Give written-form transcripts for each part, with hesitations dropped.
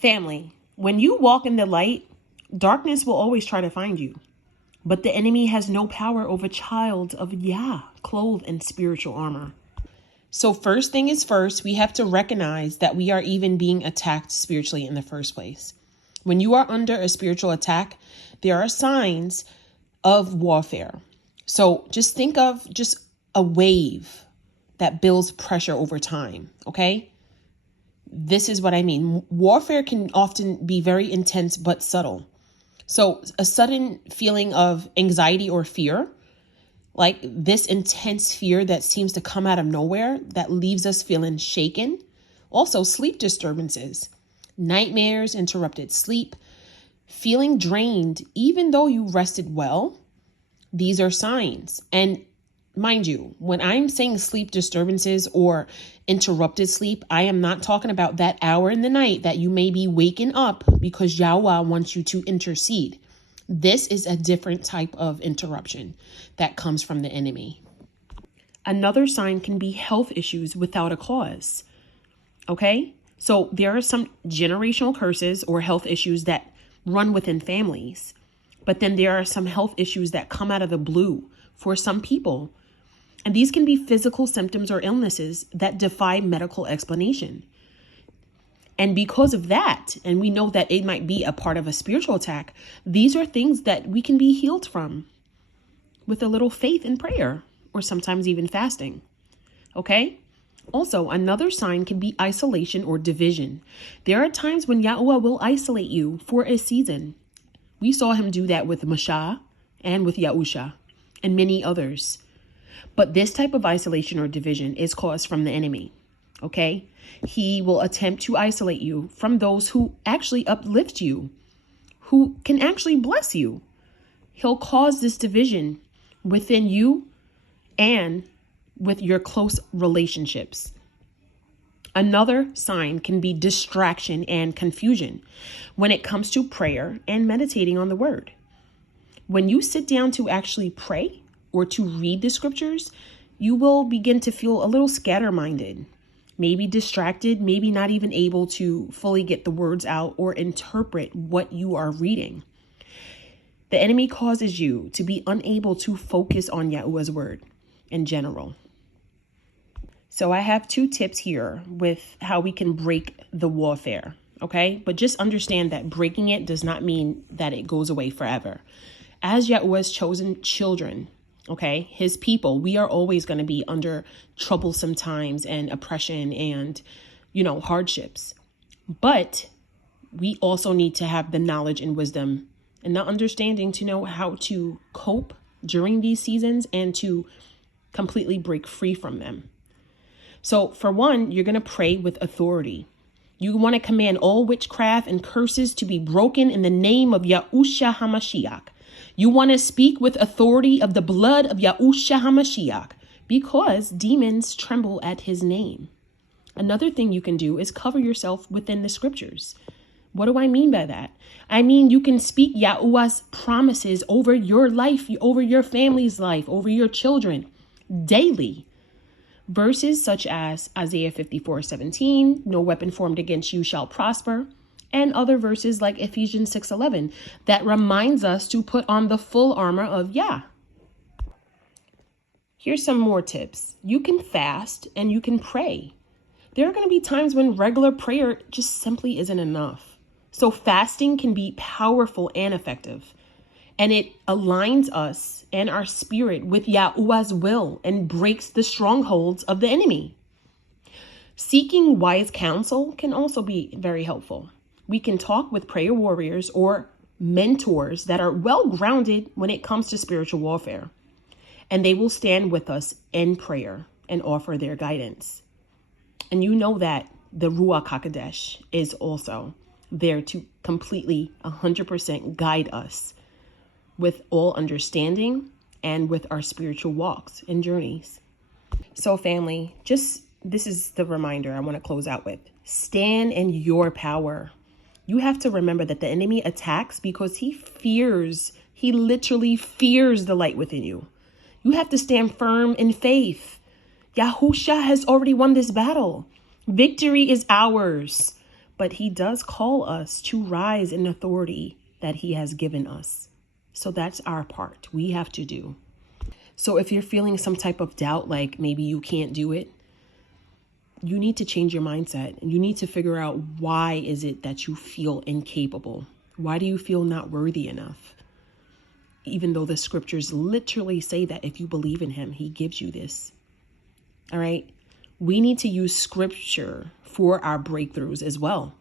Family, when you walk in the light, darkness will always try to find you. But the enemy has no power over child of Yah, clothed in spiritual armor. So first thing is first, we have to recognize that we are even being attacked spiritually in the first place. When you are under a spiritual attack, there are signs of warfare. So just think of just a wave that builds pressure over time, okay? This is what I mean. Warfare can often be very intense but subtle. So a sudden feeling of anxiety or fear, like this intense fear that seems to come out of nowhere, that leaves us feeling shaken. Also, sleep disturbances, nightmares, interrupted sleep, feeling drained, even though you rested well. These are signs. And mind you, when I'm saying sleep disturbances or interrupted sleep, I am not talking about that hour in the night that you may be waking up because Yahweh wants you to intercede. This is a different type of interruption that comes from the enemy. Another sign can be health issues without a cause. Okay? So there are some generational curses or health issues that run within families. But then there are some health issues that come out of the blue for some people. And these can be physical symptoms or illnesses that defy medical explanation. And because of that, and we know that it might be a part of a spiritual attack, these are things that we can be healed from with a little faith and prayer, or sometimes even fasting. Okay? Also, another sign can be isolation or division. There are times when Yahweh will isolate you for a season. We saw him do that with Mashah and with Yahusha and many others. But this type of isolation or division is caused from the enemy, okay? He will attempt to isolate you from those who actually uplift you, who can actually bless you. He'll cause this division within you and with your close relationships. Another sign can be distraction and confusion when it comes to prayer and meditating on the word. When you sit down to actually pray, or to read the scriptures, you will begin to feel a little scatter-minded, maybe distracted, maybe not even able to fully get the words out or interpret what you are reading. The enemy causes you to be unable to focus on Yahuwah's word in general. So I have 2 tips here with how we can break the warfare, okay? But just understand that breaking it does not mean that it goes away forever. As Yahuwah's chosen children, okay, his people, we are always going to be under troublesome times and oppression and, hardships. But we also need to have the knowledge and wisdom and the understanding to know how to cope during these seasons and to completely break free from them. So for one, you're going to pray with authority. You want to command all witchcraft and curses to be broken in the name of Yahushua HaMashiach. You want to speak with authority of the blood of Yahushua HaMashiach because demons tremble at his name. Another thing you can do is cover yourself within the scriptures. What do I mean by that? I mean, you can speak Yahuwah's promises over your life, over your family's life, over your children daily. Verses such as Isaiah 54:17, no weapon formed against you shall prosper. And other verses like Ephesians 6:11 that reminds us to put on the full armor of Yah. Here's some more tips. You can fast and you can pray. There are going to be times when regular prayer just simply isn't enough. So fasting can be powerful and effective. And it aligns us and our spirit with Yahuwah's will and breaks the strongholds of the enemy. Seeking wise counsel can also be very helpful. We can talk with prayer warriors or mentors that are well grounded when it comes to spiritual warfare. And they will stand with us in prayer and offer their guidance. And you know that the Ruach HaKodesh is also there to completely 100% guide us with all understanding and with our spiritual walks and journeys. So family, this is the reminder I want to close out with. Stand in your power. You have to remember that the enemy attacks because he literally fears the light within you. You have to stand firm in faith. Yahusha has already won this battle. Victory is ours. But he does call us to rise in authority that he has given us. So that's our part we have to do. So if you're feeling some type of doubt, like maybe you can't do it, you need to change your mindset. You need to figure out, why is it that you feel incapable? Why do you feel not worthy enough? Even though the scriptures literally say that if you believe in him, he gives you this. All right. We need to use scripture for our breakthroughs as well.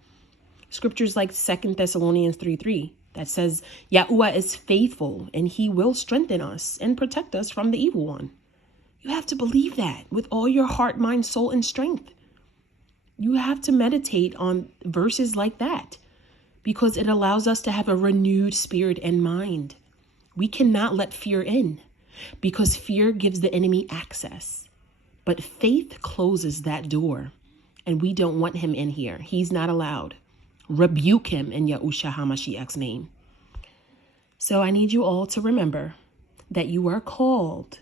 Scriptures like 2 Thessalonians 3:3 that says, Yahuwah is faithful and he will strengthen us and protect us from the evil one. You have to believe that with all your heart, mind, soul, and strength. You have to meditate on verses like that because it allows us to have a renewed spirit and mind. We cannot let fear in because fear gives the enemy access. But faith closes that door, and we don't want him in here. He's not allowed. Rebuke him in Yahushua HaMashiach's name. So I need you all to remember that you are called,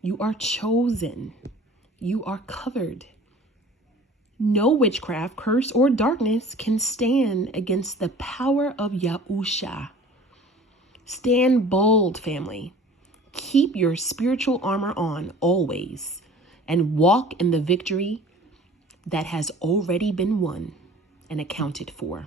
you are chosen, you are covered. No witchcraft, curse, or darkness can stand against the power of Yahushua. Stand bold, family. Keep your spiritual armor on always and walk in the victory that has already been won and accounted for.